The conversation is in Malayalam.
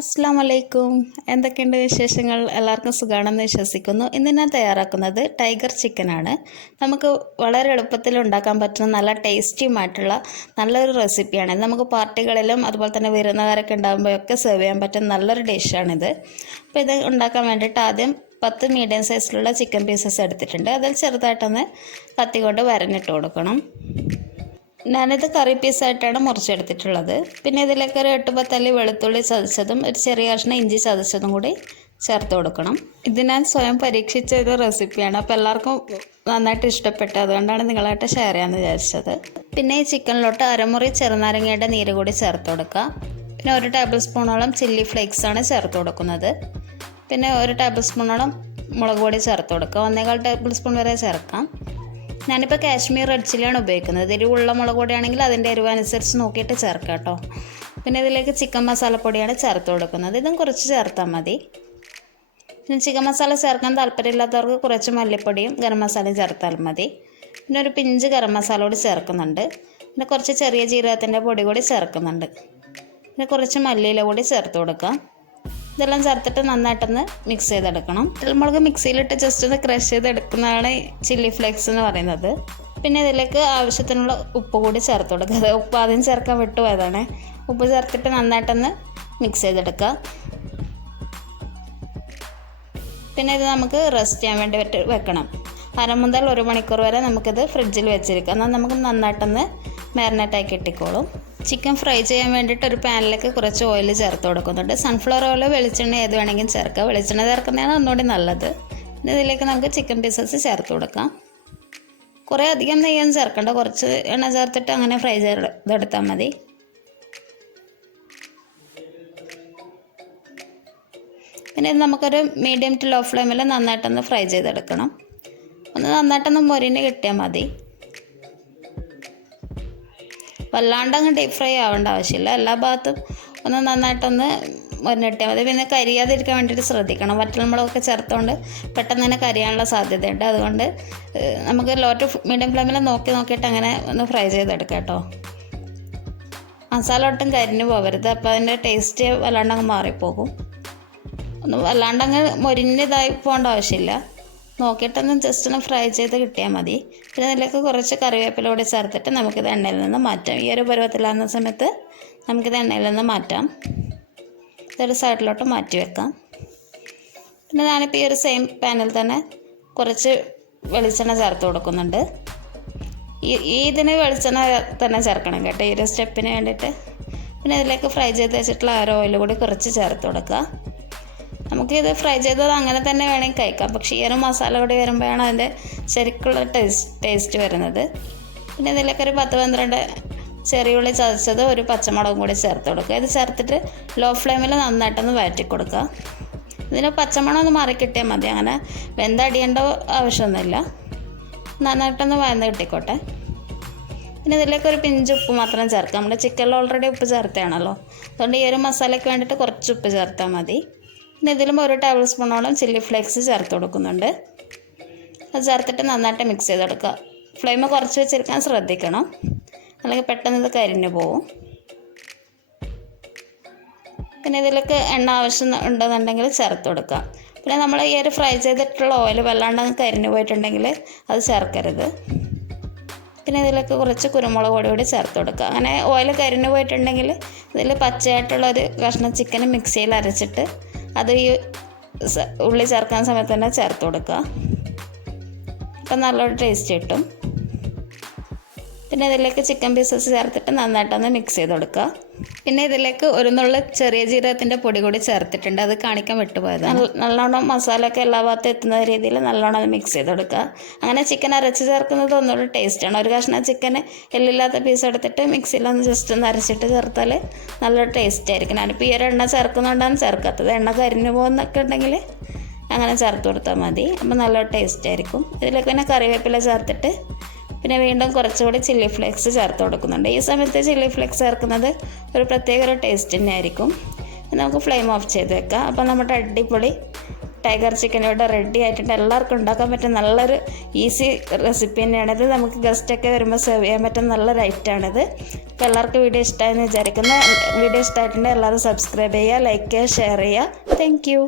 അസ്സലാമലൈക്കും. എന്തൊക്കെയുണ്ട് വിശേഷങ്ങൾ? എല്ലാവർക്കും സുഖമാണെന്ന് വിശ്വസിക്കുന്നു. ഇന്ന് ഞാൻ തയ്യാറാക്കുന്നത് ടൈഗർ ചിക്കനാണ്. നമുക്ക് വളരെ എളുപ്പത്തിൽ ഉണ്ടാക്കാൻ പറ്റുന്ന നല്ല ടേസ്റ്റിയുമായിട്ടുള്ള നല്ലൊരു റെസിപ്പിയാണ്. നമുക്ക് പാർട്ടികളിലും അതുപോലെ തന്നെ വിരുന്നുകാരൊക്കെ ഉണ്ടാകുമ്പോഴൊക്കെ സെർവ് ചെയ്യാൻ പറ്റുന്ന നല്ലൊരു ഡിഷാണിത്. അപ്പോൾ ഇത് ഉണ്ടാക്കാൻ വേണ്ടിയിട്ട് ആദ്യം 10 മീഡിയം സൈസിലുള്ള ചിക്കൻ പീസസ് എടുത്തിട്ടുണ്ട്. അതിൽ ചെറുതായിട്ടൊന്ന് കത്തി കൊണ്ട് വരഞ്ഞിട്ട് കൊടുക്കണം. ഞാനിത് കറി പീസായിട്ടാണ് മുറിച്ചെടുത്തിട്ടുള്ളത്. പിന്നെ ഇതിലേക്ക് ഒരു 8-10 അല്ലി വെളുത്തുള്ളി ചതച്ചതും ഒരു ചെറിയ കഷ്ണം ഇഞ്ചി ചതച്ചതും കൂടി ചേർത്ത് കൊടുക്കണം. ഇത് ഞാൻ സ്വയം പരീക്ഷിച്ച ഒരു റെസിപ്പിയാണ്. അപ്പോൾ എല്ലാവർക്കും നന്നായിട്ട് ഇഷ്ടപ്പെട്ടു. അതുകൊണ്ടാണ് നിങ്ങളായിട്ട് ഷെയർ ചെയ്യാമെന്ന് വിചാരിച്ചത്. പിന്നെ ഈ ചിക്കനിലോട്ട് അരമുറി ചെറുനാരങ്ങയുടെ നീര് കൂടി ചേർത്ത് കൊടുക്കുക. പിന്നെ 1 ടേബിൾ സ്പൂണോളം ചില്ലി ഫ്ലേക്സാണ് ചേർത്ത് കൊടുക്കുന്നത്. പിന്നെ 1 ടേബിൾ സ്പൂണോളം മുളക് പൊടി ചേർത്ത് കൊടുക്കുക. 1.25 ടേബിൾ സ്പൂൺ വരെ ചേർക്കാം. ഞാനിപ്പോൾ കാശ്മീർ റെഡ് ചില്ലിയാണ് ഉപയോഗിക്കുന്നത്. എരിവുള്ള മുളക് പൊടിയാണെങ്കിൽ അതിൻ്റെ എരിവ് അനുസരിച്ച് നോക്കിയിട്ട് ചേർക്കാം കേട്ടോ. പിന്നെ ഇതിലേക്ക് ചിക്കൻ മസാലപ്പൊടിയാണ് ചേർത്ത് കൊടുക്കുന്നത്. ഇതും കുറച്ച് ചേർത്താൽ മതി. പിന്നെ ചിക്കൻ മസാല ചേർക്കാൻ താല്പര്യമില്ലാത്തവർക്ക് കുറച്ച് മല്ലിപ്പൊടിയും ഗരം മസാലയും ചേർത്താൽ മതി. പിന്നെ ഒരു പിഞ്ച് ഗരം മസാല കൂടി ചേർക്കുന്നുണ്ട്. പിന്നെ കുറച്ച് ചെറിയ ജീരകത്തിൻ്റെ പൊടി കൂടി ചേർക്കുന്നുണ്ട്. പിന്നെ കുറച്ച് മല്ലിയില കൂടി ചേർത്ത് കൊടുക്കാം. ഇതെല്ലാം ചേർത്തിട്ട് നന്നായിട്ടൊന്ന് മിക്സ് ചെയ്തെടുക്കണം. മുളക് മിക്സിയിലിട്ട് ജസ്റ്റ് ഒന്ന് ക്രഷ് ചെയ്തെടുക്കുന്നതാണ് ചില്ലി ഫ്ലേക്സ് എന്ന് പറയുന്നത്. പിന്നെ ഇതിലേക്ക് ആവശ്യത്തിനുള്ള ഉപ്പ് കൂടി ചേർത്ത് കൊടുക്കുക. ഉപ്പ് ആദ്യം ചേർക്കാൻ വിട്ടുപോയതാണ്. ഉപ്പ് ചേർത്തിട്ട് നന്നായിട്ടൊന്ന് മിക്സ് ചെയ്തെടുക്കുക. പിന്നെ ഇത് നമുക്ക് റെസ്റ്റ് ചെയ്യാൻ വേണ്ടി വെക്കണം. 1/2 മുതൽ 1 മണിക്കൂർ വരെ നമുക്കിത് ഫ്രിഡ്ജിൽ വെച്ചിരിക്കാം. എന്നാൽ നമുക്ക് നന്നായിട്ടൊന്ന് മാരിനേറ്റായി കിട്ടിക്കോളും. ചിക്കൻ ഫ്രൈ ചെയ്യാൻ വേണ്ടിയിട്ട് ഒരു പാനിലേക്ക് കുറച്ച് ഓയിൽ ചേർത്ത് കൊടുക്കുന്നുണ്ട്. സൺഫ്ലവർ ഓയിൽ, വെളിച്ചെണ്ണ ഏത് വേണമെങ്കിലും ചേർക്കാം. വെളിച്ചെണ്ണ ചേർക്കുന്നതാണ് ഒന്നുകൂടി നല്ലത്. പിന്നെ ഇതിലേക്ക് നമുക്ക് ചിക്കൻ പീസസ് ചേർത്ത് കൊടുക്കാം. കുറേ അധികം നെയ്യൊന്നും ചേർക്കണ്ട, കുറച്ച് എണ്ണ ചേർത്തിട്ട് അങ്ങനെ ഫ്രൈ ചെയ്തെടുത്താൽ മതി. പിന്നെ ഇത് നമുക്കൊരു മീഡിയം ടു ലോ ഫ്ലെയിമിൽ നന്നായിട്ടൊന്ന് ഫ്രൈ ചെയ്തെടുക്കണം. ഒന്ന് നന്നായിട്ടൊന്ന് മൊരിഞ്ഞ് കിട്ടിയാൽ മതി. വല്ലാണ്ട് അങ്ങ് ഡീപ്പ് ഫ്രൈ ആവേണ്ട ആവശ്യമില്ല. എല്ലാ ഭാഗത്തും ഒന്ന് നന്നായിട്ടൊന്ന് മൊരിഞ്ഞിട്ടാൽ മതി. പിന്നെ കരിയാതിരിക്കാൻ വേണ്ടിയിട്ട് ശ്രദ്ധിക്കണം. വറ്റൽമുളകൊക്കെ ചേർത്തുകൊണ്ട് പെട്ടെന്ന് തന്നെ കരിയാനുള്ള സാധ്യതയുണ്ട്. അതുകൊണ്ട് നമുക്ക് ലോ ടു മീഡിയം ഫ്ലെയിമിൽ നോക്കിയിട്ട് അങ്ങനെ ഒന്ന് ഫ്രൈ ചെയ്തെടുക്കാം കേട്ടോ. മസാല ഒട്ടും കരിഞ്ഞു പോകരുത്. അപ്പോൾ അതിൻ്റെ ടേസ്റ്റ് വല്ലാണ്ടങ്ങ് മാറിപ്പോകും. ഒന്ന് വല്ലാണ്ടങ്ങ് മൊരിഞ്ഞതായി പോകേണ്ട ആവശ്യമില്ല. നോക്കിയിട്ടൊന്ന് ജസ്റ്റ് ഒന്ന് ഫ്രൈ ചെയ്ത് കിട്ടിയാൽ മതി. പിന്നെ അതിലേക്ക് കുറച്ച് കറിവേപ്പില കൂടി ചേർത്തിട്ട് നമുക്കിത് എണ്ണയിൽ നിന്ന് മാറ്റാം. ഈ ഒരു പരുവത്തിലാകുന്ന സമയത്ത് നമുക്കിത് എണ്ണയിൽ നിന്ന് മാറ്റാം. ഇതൊരു സൈഡിലോട്ട് മാറ്റി വെക്കാം. പിന്നെ ഞാനിപ്പോൾ ഈ ഒരു സെയിം പാനിൽ തന്നെ കുറച്ച് വെളിച്ചെണ്ണ ചേർത്ത് കൊടുക്കുന്നുണ്ട്. ഇതിന് വെളിച്ചെണ്ണ തന്നെ ചേർക്കണം കേട്ടോ, ഈ ഒരു സ്റ്റെപ്പിന് വേണ്ടിയിട്ട്. പിന്നെ ഇതിലേക്ക് ഫ്രൈ ചെയ്ത് വെച്ചിട്ടുള്ള ഓയിൽ കൂടി കുറച്ച് ചേർത്ത് കൊടുക്കുക. നമുക്കിത് ഫ്രൈ ചെയ്തത് അങ്ങനെ തന്നെ വേണമെങ്കിൽ കഴിക്കാം. പക്ഷേ ഈ ഒരു മസാല കൂടി വരുമ്പോഴാണ് അതിൻ്റെ ശരിക്കുള്ള ടേസ്റ്റ് വരുന്നത്. പിന്നെ ഇതിലേക്ക് ഒരു 10-12 ചെറിയ ഉള്ളി ചതച്ചത്, ഒരു പച്ചമുളകും കൂടി ചേർത്ത് കൊടുക്കുക. ഇത് ചേർത്തിട്ട് ലോ ഫ്ലെയിമിൽ നന്നായിട്ടൊന്ന് വഴറ്റി കൊടുക്കുക. ഇതിന് പച്ചമണം ഒന്ന് മാറിക്കിട്ടിയാൽ മതി. അങ്ങനെ വെന്തടിയേണ്ട ആവശ്യമൊന്നുമില്ല. നന്നായിട്ടൊന്ന് വഴന്ന് കിട്ടിക്കോട്ടെ. പിന്നെ ഇതിലേക്ക് ഒരു പിഞ്ച് ഉപ്പ് മാത്രം ചേർക്കാം. നമ്മുടെ ചിക്കനിൽ ഓൾറെഡി ഉപ്പ് ചേർത്തയാണല്ലോ. അതുകൊണ്ട് ഈ ഒരു മസാലയ്ക്ക് വേണ്ടിയിട്ട് കുറച്ച് ഉപ്പ് ചേർത്താൽ മതി. പിന്നെ ഇതിലും 1 ടേബിൾ സ്പൂണോളം ചില്ലി ഫ്ലേക്സ് ചേർത്ത് കൊടുക്കുന്നുണ്ട്. അത് ചേർത്തിട്ട് നന്നായിട്ട് മിക്സ് ചെയ്തെടുക്കുക. ഫ്ലെയിം കുറച്ച് വെച്ചിരിക്കാൻ ശ്രദ്ധിക്കണം, അല്ലെങ്കിൽ പെട്ടെന്ന് ഇത് കരിഞ്ഞു പോവും. പിന്നെ ഇതിലേക്ക് എണ്ണ ആവശ്യം ഉണ്ടെന്നുണ്ടെങ്കിൽ ചേർത്ത് കൊടുക്കുക. പിന്നെ നമ്മൾ ഈ ഒരു ഫ്രൈ ചെയ്തിട്ടുള്ള ഓയിൽ വല്ലാണ്ട് കരിഞ്ഞു പോയിട്ടുണ്ടെങ്കിൽ അത് ചേർക്കരുത്. പിന്നെ ഇതിലേക്ക് കുറച്ച് കുരുമുളക് പൊടി കൂടി ചേർത്ത് കൊടുക്കുക. അങ്ങനെ ഓയിൽ കരിഞ്ഞു പോയിട്ടുണ്ടെങ്കിൽ ഇതിൽ പച്ചയായിട്ടുള്ളൊരു കഷ്ണം ചിക്കൻ മിക്സിയിൽ അരച്ചിട്ട് അത് ഈ ഉള്ളി ചേർക്കാൻ സമയത്ത് തന്നെ ചേർത്ത് കൊടുക്കുക. അപ്പം നല്ലൊരു ടേസ്റ്റ് കിട്ടും. പിന്നെ ഇതിലേക്ക് ചിക്കൻ പീസസ് ചേർത്തിട്ട് നന്നായിട്ടൊന്ന് മിക്സ് ചെയ്ത് കൊടുക്കുക. പിന്നെ ഇതിലേക്ക് ഒരു നുള്ള് ചെറിയ ജീരകത്തിൻ്റെ പൊടി കൂടി ചേർത്തിട്ടുണ്ട്. അത് കാണിക്കാൻ വിട്ടുപോയതാണ്. നല്ലോണം മസാലയൊക്കെ എല്ലാ ഭാഗത്തും എത്തുന്ന രീതിയിൽ നല്ലോണം അത് മിക്സ് ചെയ്ത് കൊടുക്കുക. അങ്ങനെ ചിക്കൻ അരച്ച് ചേർക്കുന്നത് ഒന്നുകൂടി ടേസ്റ്റാണ്. ഒരു കഷ്ണം ചിക്കന് എല്ലില്ലാത്ത പീസ് എടുത്തിട്ട് മിക്സിയിലൊന്ന് ജസ്റ്റ് ഒന്ന് അരച്ചിട്ട് ചേർത്താൽ നല്ലൊരു ടേസ്റ്റ് ആയിരിക്കും. ഞാനിപ്പോൾ ഈ ഒരു എണ്ണ ചേർക്കുന്നതുകൊണ്ടാണ് ചേർക്കാത്തത്. എണ്ണ കരിഞ്ഞു പോകുന്നൊക്കെ ഉണ്ടെങ്കിൽ അങ്ങനെ ചേർത്ത് കൊടുത്താൽ മതി. അപ്പോൾ നല്ലൊരു ടേസ്റ്റ് ആയിരിക്കും. ഇതിലേക്ക് പിന്നെ കറിവേപ്പില ചേർത്തിട്ട് പിന്നെ വീണ്ടും കുറച്ചുകൂടി ചില്ലി ഫ്ലേക്സ് ചേർത്ത് കൊടുക്കുന്നുണ്ട്. ഈ സമയത്ത് ചില്ലി ഫ്ലേക്സ് ചേർക്കുന്നത് ഒരു പ്രത്യേക ഒരു ടേസ്റ്റ് തന്നെ ആയിരിക്കും. നമുക്ക് ഫ്ലെയിം ഓഫ് ചെയ്ത് വെക്കാം. അപ്പോൾ നമ്മുടെ അടിപൊളി ടൈഗർ ചിക്കൻ ഇവിടെ റെഡി ആയിട്ടുണ്ട്. എല്ലാവർക്കും ഉണ്ടാക്കാൻ പറ്റും നല്ലൊരു ഈസി റെസിപ്പി തന്നെയാണിത്. നമുക്ക് ഗസ്റ്റൊക്കെ വരുമ്പോൾ സെർവ് ചെയ്യാൻ പറ്റുന്ന നല്ലൊരു ഐറ്റമാണിത്. അപ്പോൾ എല്ലാവർക്കും വീഡിയോ ഇഷ്ടമായെന്ന് വിചാരിക്കുന്നു. വീഡിയോ ഇഷ്ടമായിട്ടുണ്ടെങ്കിൽ എല്ലാവരും സബ്സ്ക്രൈബ് ചെയ്യുക, ലൈക്ക് ചെയ്യുക, ഷെയർ ചെയ്യുക. Thank you.